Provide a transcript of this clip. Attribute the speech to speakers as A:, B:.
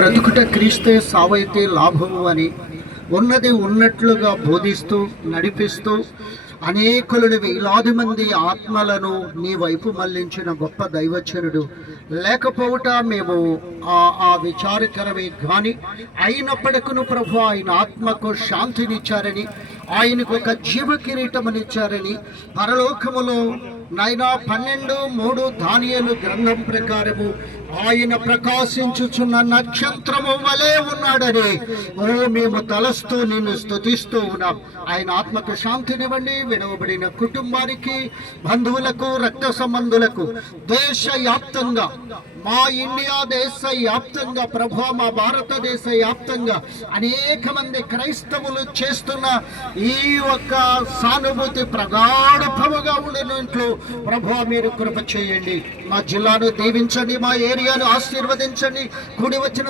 A: బ్రతుకుట క్రీస్తే సావైతే లాభము అని ఉన్నది ఉన్నట్లుగా బోధిస్తూ నడిపిస్తూ అనేకులను వేలాది మంది ఆత్మలను నీ వైపు మళ్ళించిన గొప్ప దైవచనుడు లేకపోవట మేము ఆ ఆ విచారకరమే కానీ అయినప్పటికను ప్రభు ఆయన ఆత్మకు శాంతినిచ్చారని ఆయనకు ఒక జీవ కిరీటమునిచ్చారని పరలోకములో నైనా పన్నెండు మూడు ధాన్యాలు గ్రంథం ప్రకారము. ఆయన ప్రకాశించుచున్న నక్షత్రము వలె ఉన్నాడని. ఓ మేము తలస్తూ నిన్ను స్తుతిస్తూ ఉన్నాం. ఆయన ఆత్మకు శాంతినివ్వండి. విడవబడిన కుటుంబానికి బంధువులకు రక్త సంబంధులకు దేశవ్యాప్తంగా మా ఇండియా దేశ వ్యాప్తంగా ప్రభు మా భారతదేశ వ్యాప్తంగా అనేక మంది క్రైస్తవులు చేస్తున్న ఈ ఒక్క సానుభూతి ప్రగాఢముగా ఉండినట్లు ప్రభు మీరు కృప చేయండి. మా జిల్లాను దీవించండి మా ఏరియాను ఆశీర్వదించండి. కూడి వచ్చిన